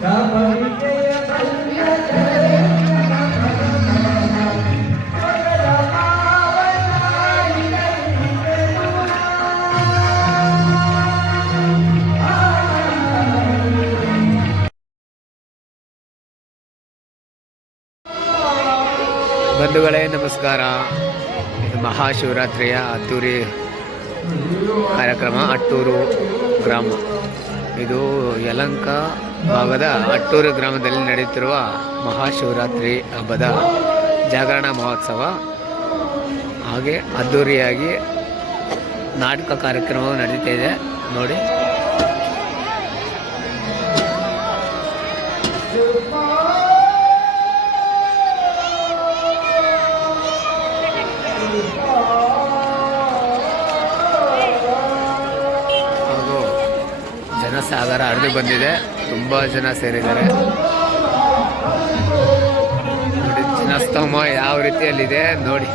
ಬಂಧುಗಳೇ ನಮಸ್ಕಾರ. ಇದು ಮಹಾಶಿವರಾತ್ರಿಯ ಅದ್ದೂರಿ ಕಾರ್ಯಕ್ರಮ ಅಟ್ಟೂರು ಗ್ರಾಮ. ಇದು ಯಲಹಂಕ ಭಾಗದ ಅಟ್ಟೂರು ಗ್ರಾಮದಲ್ಲಿ ನಡೆಯುತ್ತಿರುವ ಮಹಾಶಿವರಾತ್ರಿ ಹಬ್ಬದ ಜಾಗರಣ ಮಹೋತ್ಸವ. ಹಾಗೆ ಅದ್ದೂರಿಯಾಗಿ ನಾಟಕ ಕಾರ್ಯಕ್ರಮವು ನಡೀತಾ ಇದೆ ನೋಡಿ. ಹಾಗೂ ಜನಸಾಗರ ಹರಿದು ಬಂದಿದೆ, ತುಂಬ ಜನ ಸೇರಿದ್ದಾರೆ ನೋಡಿ. ಜನಸ್ತೋಮ ಯಾವ ರೀತಿಯಲ್ಲಿದೆ ನೋಡಿ.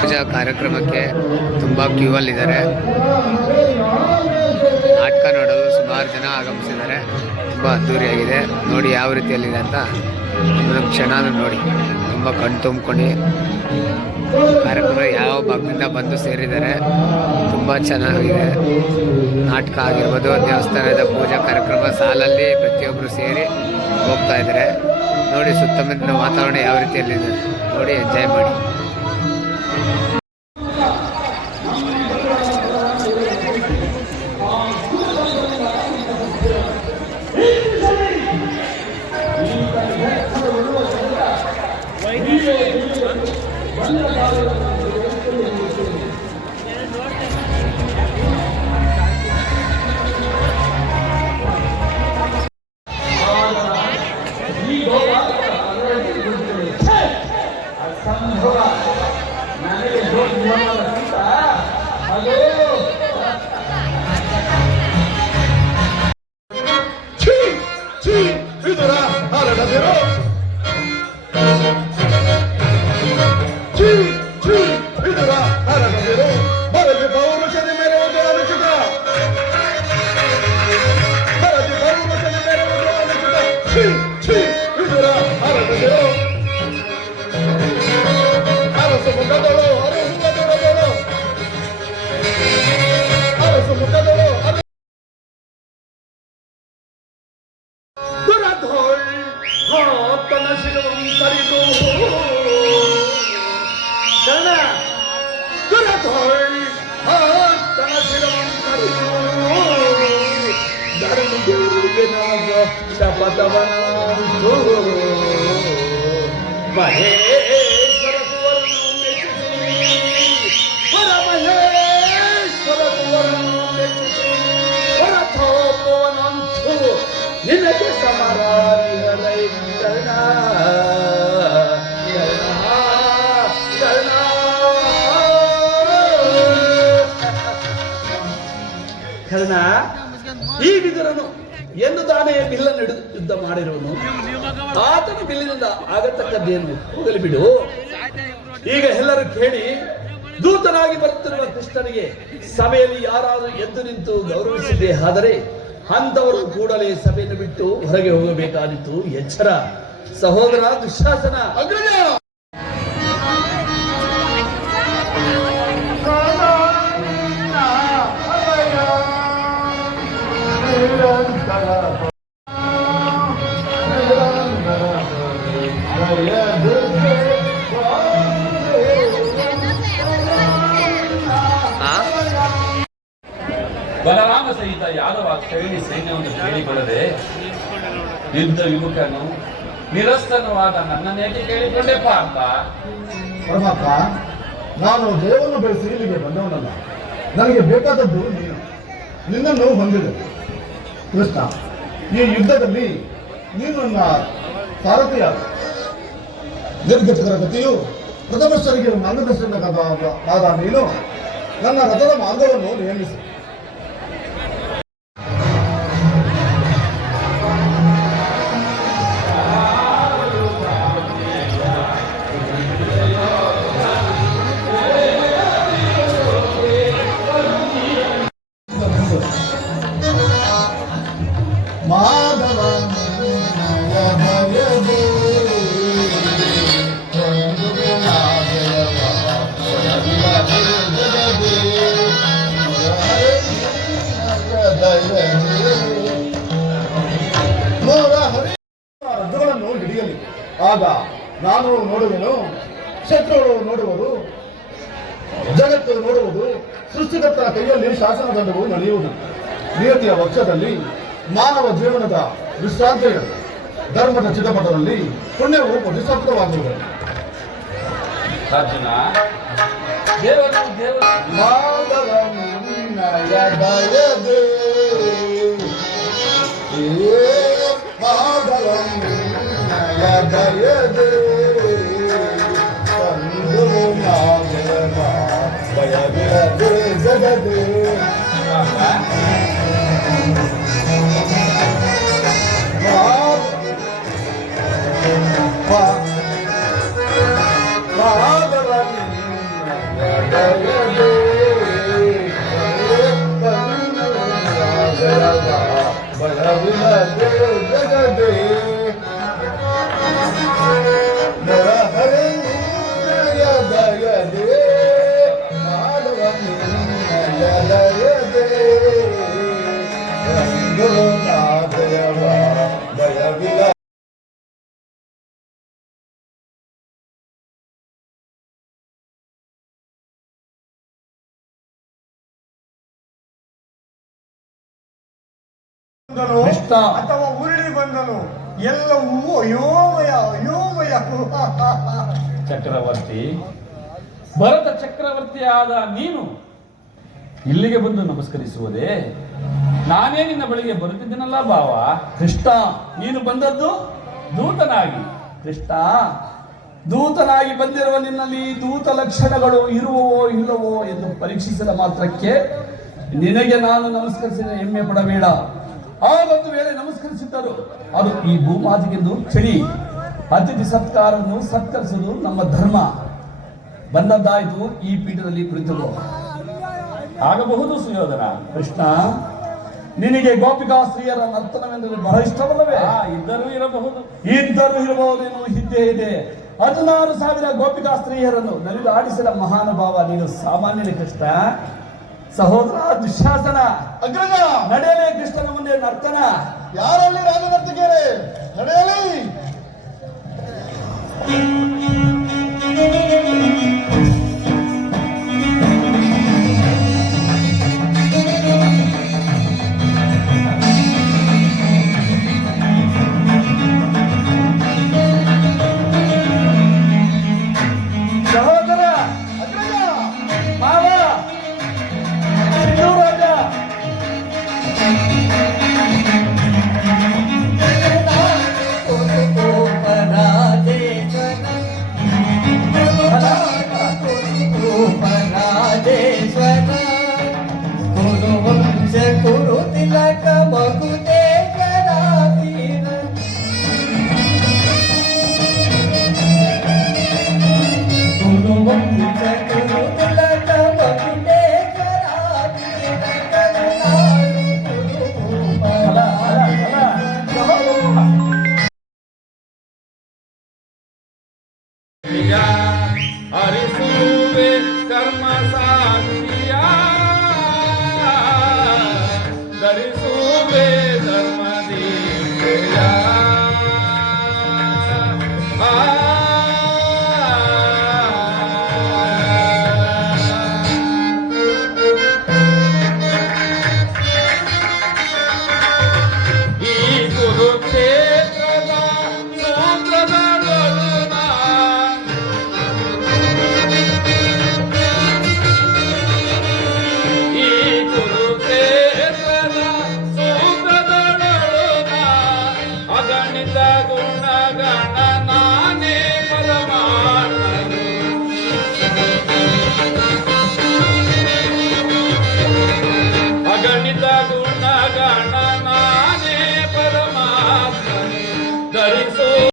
ಪೂಜಾ ಕಾರ್ಯಕ್ರಮಕ್ಕೆ ತುಂಬ ಕ್ಯೂ ಅಲ್ಲಿದ್ದಾರೆ. ನಾಟಕ ನೋಡಲು ಸುಮಾರು ಜನ ಆಗಮಿಸಿದ್ದಾರೆ. ತುಂಬ ಅದ್ದೂರಿಯಾಗಿದೆ ನೋಡಿ, ಯಾವ ರೀತಿಯಲ್ಲಿದೆ ಅಂತ ಒಂದು ಕ್ಷಣ ನೋಡಿ. ತುಂಬ ಕಣ್ ತುಂಬಿಕೊಂಡು ಕಾರ್ಯಕ್ರಮ ಯಾವ ಭಾಗದಿಂದ ಬಂದು ಸೇರಿದ್ದಾರೆ. ತುಂಬ ಚೆನ್ನಾಗಿದೆ. ನಾಟಕ ಆಗಿರ್ಬೋದು, ದೇವಸ್ಥಾನದ ಪೂಜಾ ಕಾರ್ಯಕ್ರಮ ಸಾಲಲ್ಲಿ ಪ್ರತಿಯೊಬ್ಬರು ಸೇರಿ ಹೋಗ್ತಾ ಇದ್ದಾರೆ ನೋಡಿ. ಸುತ್ತಮುತ್ತಲಿನ ವಾತಾವರಣ ಯಾವ ರೀತಿಯಲ್ಲಿದೆ ನೋಡಿ, ಎಂಜಾಯ್ ಮಾಡಿ. ನಿನಗೆ ಸಮರಾರಿ ಹೃದಯ ಕರ್ಣ ಕರ್ಣ ಕರ್ಣ. ಈ ವಿದುರನು ಎಂದು ತಾನೇ ಬಿಲ್ಲನ್ನು ಹಿಡಿದು ಯುದ್ಧ ಮಾಡಿರುವನು. ಆತನ ಬಿಲ್ಲಿನಿಂದ ಆಗತಕ್ಕದ್ದೇನು ಹೋಗಲಿ ಬಿಡು. ಈಗ ಎಲ್ಲರೂ ಕೇಳಿ, ದೂತನಾಗಿ ಬರುತ್ತಿರುವ ಕೃಷ್ಣನಿಗೆ ಸಭೆಯಲ್ಲಿ ಯಾರಾದರೂ ಎದ್ದು ನಿಂತು ಗೌರವಿಸಿದ್ದೇ ಆದರೆ ಅಂತವರು ಕೂಡಲೇ ಸಭೆಯನ್ನು ಬಿಟ್ಟು ಹೊರಗೆ ಹೋಗಬೇಕಾದಿತ್ತು. ಎಚ್ಚರ ಸಹೋದರ ದುಶ್ಯಾಸನ. ಯಾದವ ಶೈಲಿ ಸೈನ್ಯವನ್ನು ಕೇಳಿಕೊಳ್ಳದೆ ಯುದ್ಧ ವಿಮುಖನು ನಿರಸ್ತನವಾದ ನನ್ನನ್ನೇಕೆ ಕೇಳಿಕೊಂಡೆ ಪಾರ್ಥ? ಪರಮಾತ್ಮ, ನಾನು ದೇವರನ್ನು ಬೆಳೆಸಿ ಇಲ್ಲಿಗೆ ಬಂದವನಲ್ಲ. ನನಗೆ ಬೇಕಾದದ್ದು ನೀನು, ನಿನ್ನನ್ನು ಹೊಂದಿದೆ. ಕೃಷ್ಣ, ಈ ಯುದ್ಧದಲ್ಲಿ ನೀನು ನನ್ನ ಸಾರಥಿಯಾದ. ನಿರ್ಗತಿಕರ ಗತಿಯು ಪ್ರಥಮಸ್ಥರಿಗೆ ಮಾರ್ಗದರ್ಶನವಾದ ನೀನು ನನ್ನ ರಥದ ಮಾರ್ಗವನ್ನು ನೇಮಿಸಿ. ಮಾಧವ ರಥಗಳನ್ನು ಹಿಡಿಯಲಿ. ಆಗ ನಾನು ನೋಡುವೆನು, ಶತ್ರುಗಳು ನೋಡುವುದು, ಜಗತ್ತು ನೋಡುವುದು, ಸೃಷ್ಟಿಕರ್ತರ ಕೈಯಲ್ಲಿ ಶಾಸನದಂಡವು ನಡೆಯುವುದು. ನಿಯತಿಯ ವಕ್ಷದಲ್ಲಿ ಮಾನವ ಜೀವನದ ವಿಶ್ರಾಂತಿಗಳು, ಧರ್ಮದ ಚಿದಪಟದಲ್ಲಿ ಪುಣ್ಯವು ಪ್ರತಿಷ್ಠಾಪಿತವಾಗುವುದು. ಅರ್ಜುನ, ದೇವರು ಮಾಧವ ನಿನ್ನಯ ದಯದೆ, ಮಾಧವ ನಿನ್ನಯ ದಯದೆ, ಕಂದು ಮಾಧವ ಭಯವಿರದೆ ಜಗದೆ. ಮಾಧವ ನಿನ್ನಯ ದಯದೆ, ಭಯವಿರದೆ ಜಗದೆ. ನರಹರಿ ನಿನ್ನಯ ದಯದೆ, ಮಾಧವ ನಿನ್ನಯ ದಯದೆ, ರಂಗನಾಥಯವ ಭಯವಿರ. ಕೃಷ್ಣ ಅಥವಾ ಉರುಳಿ ಬಂದನು, ಎಲ್ಲವೂ ಅಯೋಮಯ ಅಯೋಮಯ. ಚಕ್ರವರ್ತಿ, ಭರತ ಚಕ್ರವರ್ತಿಯಾದ ನೀನು ಇಲ್ಲಿಗೆ ಬಂದು ನಮಸ್ಕರಿಸುವುದೇ? ನಾನೇ ನಿನ್ನ ಬಳಿಗೆ ಬರುತ್ತಿದ್ದನಲ್ಲ ಭಾವ. ಕೃಷ್ಣ, ನೀನು ಬಂದದ್ದು ದೂತನಾಗಿ. ಕೃಷ್ಣ, ದೂತನಾಗಿ ಬಂದಿರುವ ನಿನ್ನಲ್ಲಿ ದೂತ ಲಕ್ಷಣಗಳು ಇರುವವೋ ಇಲ್ಲವೋ ಎಂದು ಪರೀಕ್ಷಿಸಿದ ಮಾತ್ರಕ್ಕೆ ನಿನಗೆ ನಾನು ನಮಸ್ಕರಿಸಿದ ಹೆಮ್ಮೆ ಪಡಬೇಡ. ಆ ಒಂದು ವೇಳೆ ನಮಸ್ಕರಿಸಿದ್ದರು ಅದು ಈ ಭೂಮಾತಿಗೆಂದು ಚಳಿ. ಅತಿಥಿ ಸತ್ಕಾರವನ್ನು ಸತ್ಕರಿಸುವುದು ನಮ್ಮ ಧರ್ಮ. ಬಂದದ್ದಾಯಿತು, ಈ ಪೀಠದಲ್ಲಿ ಕುಳಿತರು. ಆಗಬಹುದು ಸುಯೋಧನ. ಕೃಷ್ಣ, ನಿನಗೆ ಗೋಪಿಕಾ ಸ್ತ್ರೀಯರ ನರ್ತನವೆಂದರೆ ಬಹಳ ಇಷ್ಟವಲ್ಲವೇ? ಇದ್ದರೂ ಇರಬಹುದು. ಇದ್ದರೂ ಇರಬಹುದೇನು, ಇದ್ದೇ ಇದೆ. 16,000 ಗೋಪಿಕಾ ಸ್ತ್ರೀಯರನ್ನು ನನಗೆ ಆಡಿಸಿದ ಮಹಾನುಭಾವ ನೀನು ಸಾಮಾನ್ಯನೇ ಕೃಷ್ಣ. ಸಹೋದರ ದುಶ್ಯಾಸನ, ಅಗ್ರಜ, ನಡೆಯಲೇ ಕೃಷ್ಣನ ಮುಂದೆ ನರ್ತನ. ಯಾರಲ್ಲಿ ರಾಜನರ್ತಿಗೆರೆ ನಡೆಯಲಿ.